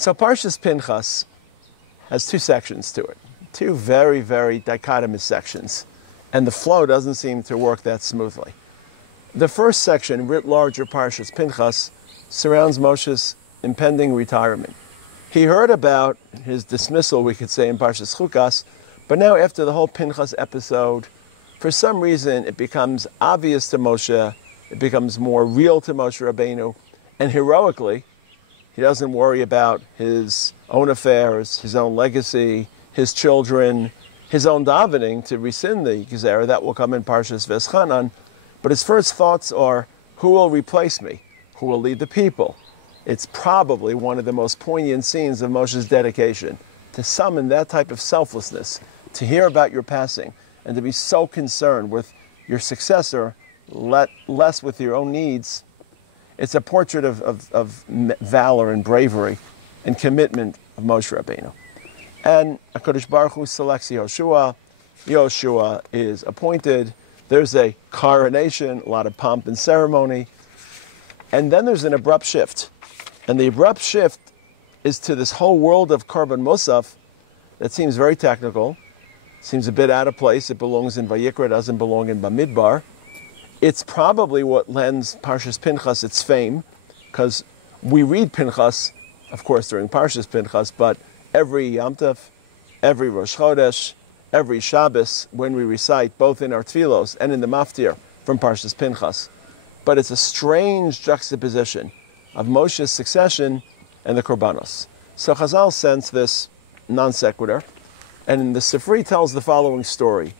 So Parshas Pinchas has two sections to it, two very, very dichotomous sections, and the flow doesn't seem to work that smoothly. The first section, writ large of Parshas Pinchas, surrounds Moshe's impending retirement. He heard about his dismissal, we could say, in Parshas Chukas, but now after the whole Pinchas episode, for some reason it becomes obvious to Moshe, it becomes more real to Moshe Rabbeinu, and heroically, he doesn't worry about his own affairs, his own legacy, his children, his own davening to rescind the Gezerah. That will come in Parshas Veschanan. But his first thoughts are, who will replace me? Who will lead the people? It's probably one of the most poignant scenes of Moshe's dedication, to summon that type of selflessness, to hear about your passing, and to be so concerned with your successor, less with your own needs. It's a portrait of valor and bravery and commitment of Moshe Rabbeinu. And HaKadosh Baruch Hu selects Yehoshua. Yehoshua is appointed. There's a coronation, a lot of pomp and ceremony. And then there's an abrupt shift. And the abrupt shift is to this whole world of Korban Musaf that seems very technical, seems a bit out of place. It belongs in Vayikra, it doesn't belong in Bamidbar. It's probably what lends Parshas Pinchas its fame, because we read Pinchas, of course, during Parshas Pinchas, but every Yom Tov, every Rosh Chodesh, every Shabbos, when we recite, both in our Tfilos and in the Maftir from Parshas Pinchas. But it's a strange juxtaposition of Moshe's succession and the Korbanos. So Chazal sends this non sequitur, and the Sifri tells the following story.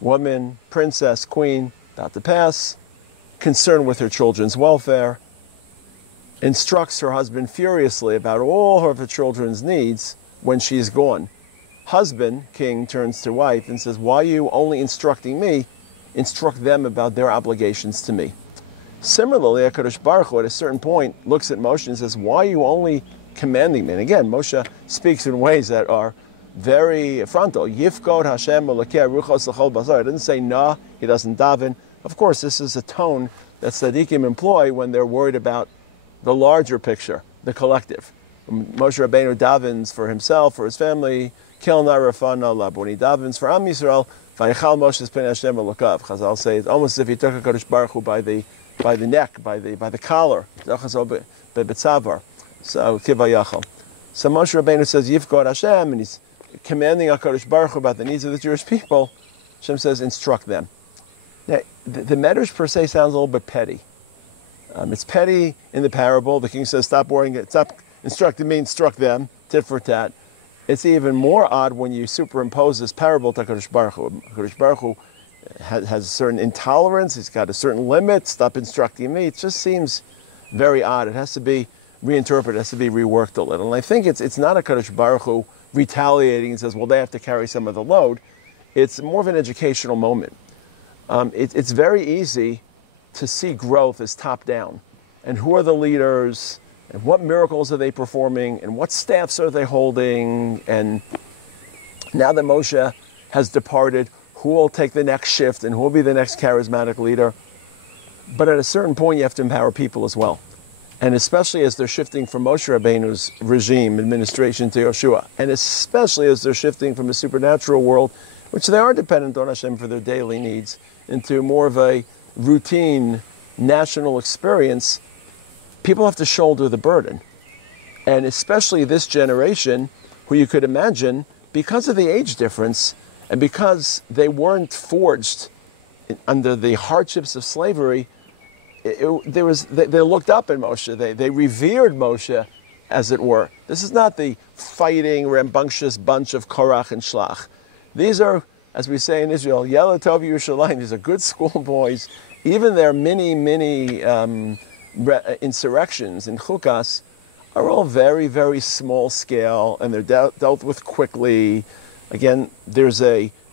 Woman, princess, queen, about to pass, concerned with her children's welfare, instructs her husband furiously about all of her children's needs when she's gone. Husband, king, turns to wife and says, why are you only instructing me? Instruct them about their obligations to me. Similarly, HaKadosh Baruch Hu at a certain point looks at Moshe and says, why are you only commanding me? And again, Moshe speaks in ways that are very frontal. Yifkod Hashem Elokei Ruchos L'chol Basar. He doesn't say nah, he doesn't daven. Of course, this is a tone that tzaddikim employ when they're worried about the larger picture, the collective. Moshe Rabbeinu davens for himself, for his family. Kel na rafana lab. When he davens for Am Yisrael, Vayichal Moshe Pen Hashem Elokav. Chazal say it's almost as if he took HaKadosh Baruch Hu by the neck, by the collar. Betzavar. So kivayachal. So Moshe Rabbeinu says Yifkod Hashem, and he's commanding HaKadosh Baruch Hu about the needs of the Jewish people. Hashem says, instruct them. Now, the Medrash per se sounds a little bit petty. It's petty in the parable. The king says, stop worrying, stop instructing me, instruct them, tit for tat. It's even more odd when you superimpose this parable to HaKadosh Baruch Hu. HaKadosh Baruch Hu has a certain intolerance, he's got a certain limit, stop instructing me. It just seems very odd. It has to be reinterpreted, it has to be reworked a little. And I think it's not HaKadosh Baruch Hu retaliating and says, well, they have to carry some of the load. It's more of an educational moment. It's very easy to see growth as top-down. And who are the leaders, and what miracles are they performing, and what staffs are they holding, and now that Moshe has departed, who will take the next shift, and who will be the next charismatic leader. But at a certain point, you have to empower people as well. And especially as they're shifting from Moshe Rabbeinu's regime, administration, to Yehoshua, and especially as they're shifting from the supernatural world, which they are dependent on Hashem for their daily needs, into more of a routine national experience, people have to shoulder the burden. And especially this generation, who you could imagine, because of the age difference, and because they weren't forged under the hardships of slavery, they looked up at Moshe. They revered Moshe, as it were. This is not the fighting, rambunctious bunch of Korach and Shlach. These are, as we say in Israel, Yela Tov Yerushalayim. These are good schoolboys. Even their mini insurrections in Chukas are all very, very small scale, and they're dealt with quickly. Again, there's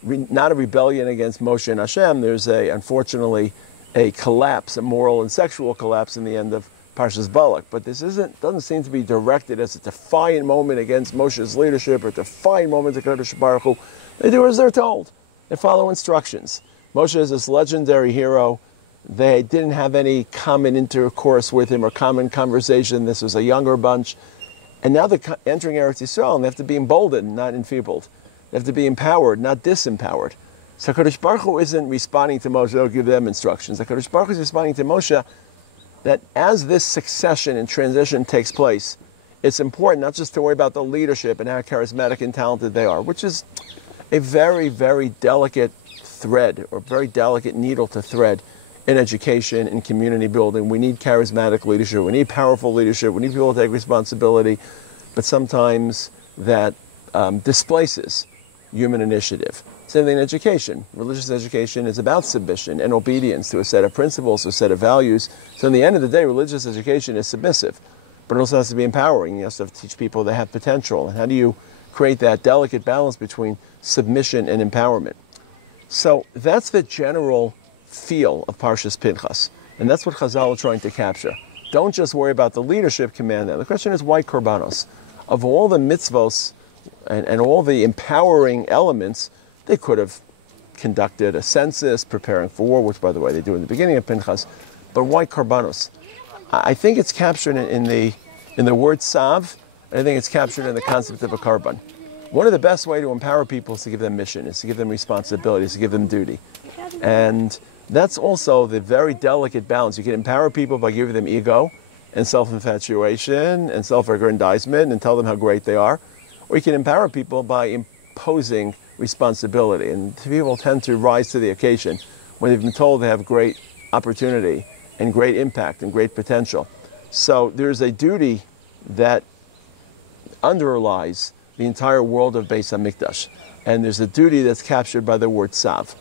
not a rebellion against Moshe and Hashem. There's unfortunately, a collapse, a moral and sexual collapse in the end of Parshas Balak. But this doesn't seem to be directed as a defiant moment against Moshe's leadership or a defiant moment to Kadosh Baruch Hu. They do as they're told. They follow instructions. Moshe is this legendary hero. They didn't have any common intercourse with him or common conversation. This was a younger bunch. And now they're entering Eretz Yisrael, and they have to be emboldened, not enfeebled. They have to be empowered, not disempowered. So HaKadosh Baruch Hu isn't responding to Moshe or give them instructions. HaKadosh Baruch Hu is responding to Moshe that as this succession and transition takes place, it's important not just to worry about the leadership and how charismatic and talented they are, which is a very, very delicate thread, or very delicate needle to thread in education, in community building. We need charismatic leadership, we need powerful leadership, we need people to take responsibility, but sometimes that displaces human initiative. Same thing in education. Religious education is about submission and obedience to a set of principles, to a set of values. So in the end of the day, religious education is submissive, but it also has to be empowering. You also have to teach people they have potential. And how do you create that delicate balance between submission and empowerment? So that's the general feel of Parshas Pinchas. And that's what Chazal are trying to capture. Don't just worry about the leadership command. The question is, why korbanos? Of all the mitzvos and all the empowering elements, they could have conducted a census, preparing for war, which, by the way, they do in the beginning of Pinchas. But why korbanos? I think it's captured in the word sav, and I think it's captured in the concept of a korban. One of the best ways to empower people is to give them mission, is to give them responsibility, is to give them duty. And that's also the very delicate balance. You can empower people by giving them ego and self-infatuation and self-aggrandizement and tell them how great they are. Or you can empower people by imposing responsibility. And people tend to rise to the occasion when they've been told they have great opportunity and great impact and great potential. So there's a duty that underlies the entire world of Beis HaMikdash. And there's a duty that's captured by the word sav.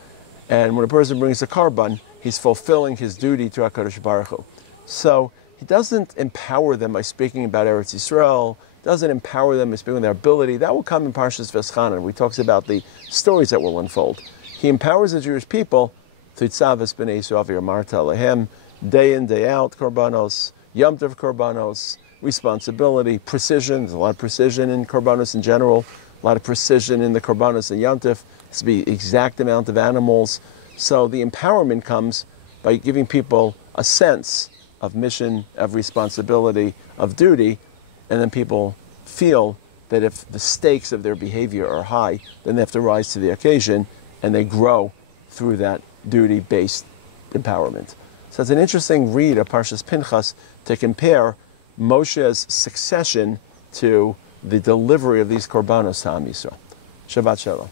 And when a person brings a korban, he's fulfilling his duty to HaKadosh Baruch Hu. So he doesn't empower them by speaking about Eretz Yisrael, doesn't empower them by speaking of their ability. That will come in Parshas Veschanan, where he talks about the stories that will unfold. He empowers the Jewish people, Tzavas b'nei Yisrael v'yamarta alehem, day in, day out, korbanos, Yom Tov korbanos, responsibility, precision. There's a lot of precision in korbanos in general, a lot of precision in the korbanos and Yom Tov. It's to be exact amount of animals. So the empowerment comes by giving people a sense of mission, of responsibility, of duty, and then people feel that if the stakes of their behavior are high, then they have to rise to the occasion, and they grow through that duty-based empowerment. So it's an interesting read of Parshas Pinchas to compare Moshe's succession to the delivery of these korbanos to Am Yisrael. Shabbat Shalom.